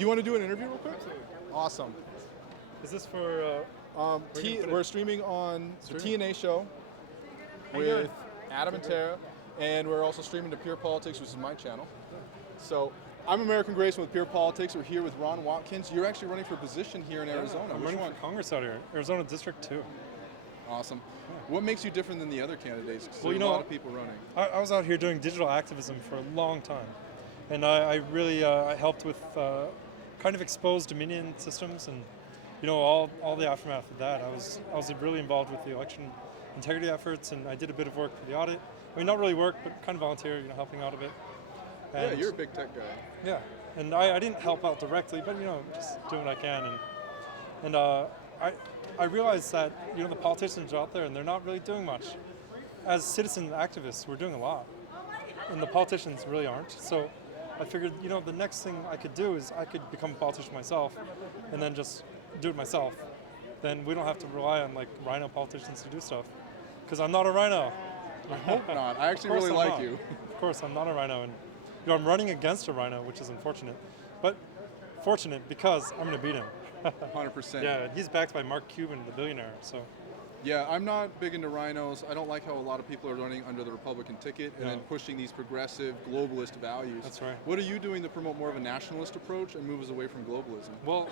Do you want to do an interview real quick? Awesome. Is this for? We're streaming on the T&A Show with Adam and Tara, and we're also streaming to Pure Politics, which is my channel. So I'm American Greyson with Pure Politics. We're here with Ron Watkins. You're actually running for a position here in Arizona. I'm running for Congress out here, Arizona District 2. Awesome. What makes you different than the other candidates? Well, there's a lot of people running. I was out here doing digital activism for a long time, and I really I helped with kind of expose Dominion systems and all the aftermath of that. I was really involved with the election integrity efforts, and I did a bit of work for the audit. I mean, not really work, but kind of volunteer, helping out a bit. And yeah, you're a big tech guy. Yeah, and I didn't help out directly, but just doing what I can, and I realized that the politicians are out there and they're not really doing much. As citizen activists, we're doing a lot, and the politicians really aren't. So I figured, the next thing I could do is I could become a politician myself, and then just do it myself. Then we don't have to rely on rhino politicians to do stuff, because I'm not a rhino. I hope not. I actually really like you. Of course, I'm not a rhino, and I'm running against a rhino, which is unfortunate, but fortunate because I'm going to beat him. 100%. Yeah, he's backed by Mark Cuban, the billionaire. So. Yeah, I'm not big into rhinos. I don't like how a lot of people are running under the Republican ticket and then pushing these progressive globalist values. That's right. What are you doing to promote more of a nationalist approach and move us away from globalism? Well,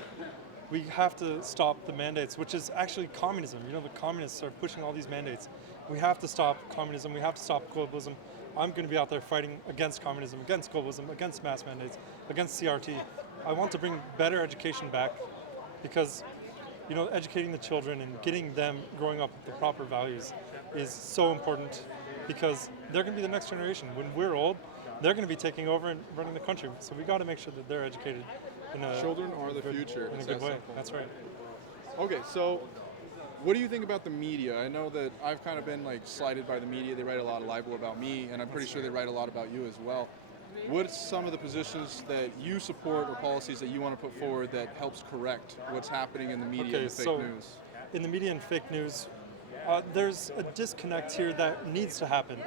we have to stop the mandates, which is actually communism. The communists are pushing all these mandates. We have to stop communism. We have to stop globalism. I'm going to be out there fighting against communism, against globalism, against mass mandates, against CRT. I want to bring better education back, because educating the children and getting them growing up with the proper values is so important, because they're going to be the next generation. When we're old, they're going to be taking over and running the country. So we got to make sure that they're educated in a children are the future. In a good way. That's right. Okay, so what do you think about the media? I know that I've kind of been slighted by the media. They write a lot of libel about me, and I'm pretty sure they write a lot about you as well. What's some of the positions that you support or policies that you want to put forward that helps correct what's happening in the media and fake news? In the media and fake news, there's a disconnect here that needs to happen,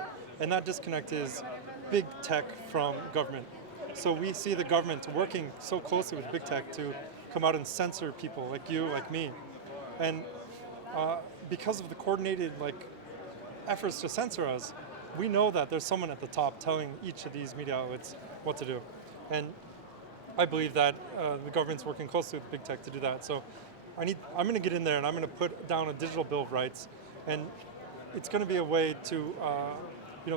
and that disconnect is big tech from government. So we see the government working so closely with big tech to come out and censor people like you, like me, and because of the coordinated efforts to censor us, we know that there's someone at the top telling each of these media outlets what to do. And I believe that the government's working closely with big tech to do that. So I'm going to get in there and I'm going to put down a digital bill of rights, and it's going to be a way to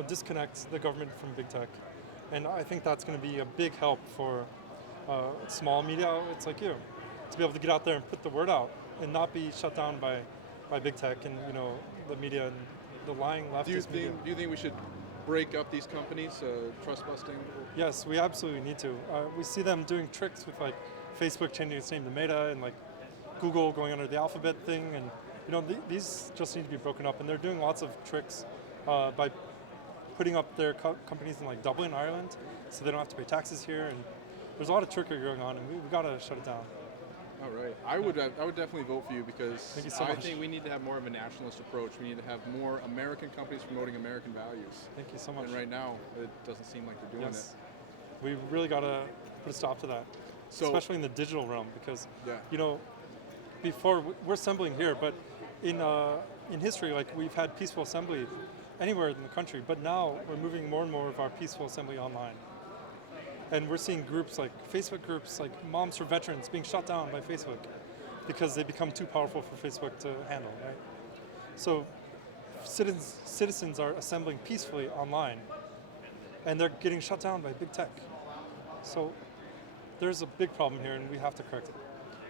disconnect the government from big tech. And I think that's going to be a big help for small media outlets like you, to be able to get out there and put the word out and not be shut down by big tech and the media and the lying leftist media. Do you think we should break up these companies, trust busting? Yes, we absolutely need to. We see them doing tricks with Facebook changing its name to Meta, and Google going under the alphabet thing, and these just need to be broken up. And they're doing lots of tricks by putting up their companies in Dublin, Ireland, so they don't have to pay taxes here. And there's a lot of trickery going on, and we've got to shut it down. All right. I would definitely vote for you, because Thank you so much. I think we need to have more of a nationalist approach. We need to have more American companies promoting American values. Thank you so much. And right now, it doesn't seem like they're doing it. We really got to put a stop to that, especially in the digital realm, because before we're assembling here, but in history, we've had peaceful assembly anywhere in the country, but now we're moving more and more of our peaceful assembly online. And we're seeing groups Facebook groups like Moms for Veterans being shut down by Facebook because they become too powerful for Facebook to handle, right? So citizens are assembling peacefully online, and they're getting shut down by big tech. So there's a big problem here, and we have to correct it.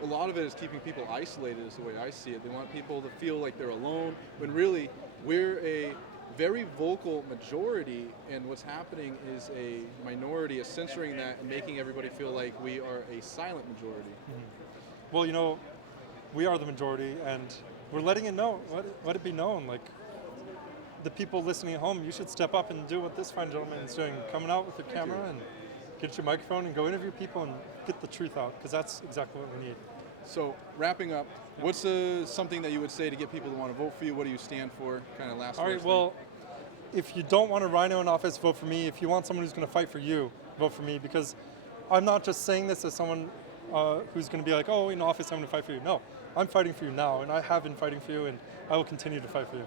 A lot of it is keeping people isolated, is the way I see it. They want people to feel like they're alone, when really we're a very vocal majority, and what's happening is a minority is censoring that and making everybody feel like we are a silent majority. Mm-hmm. Well, we are the majority, and we're letting it know. Let it be known. The people listening at home, you should step up and do what this fine gentleman is doing, coming out with your camera and get your microphone and go interview people and get the truth out, because that's exactly what we need. So wrapping up, what's something that you would say to get people to want to vote for you? What do you stand for? Kind of last. All right. Well, if you don't want a rhino in office, vote for me. If you want someone who's going to fight for you, vote for me, because I'm not just saying this as someone who's going to be like, oh, in office I'm going to fight for you. No, I'm fighting for you now, and I have been fighting for you, and I will continue to fight for you.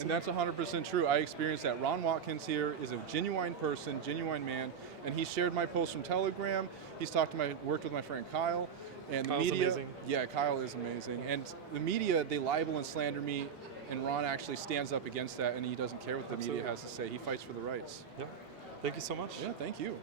And that's 100% true. I experienced that. Ron Watkins here is a genuine person, genuine man, and he shared my post from Telegram. He's worked with my friend Kyle, and the Kyle's media. amazing. Yeah, Kyle is amazing. And the media, they libel and slander me, and Ron actually stands up against that, and he doesn't care what the Absolutely. media has to say. He fights for the rights. Yep. Thank you so much. Yeah, thank you.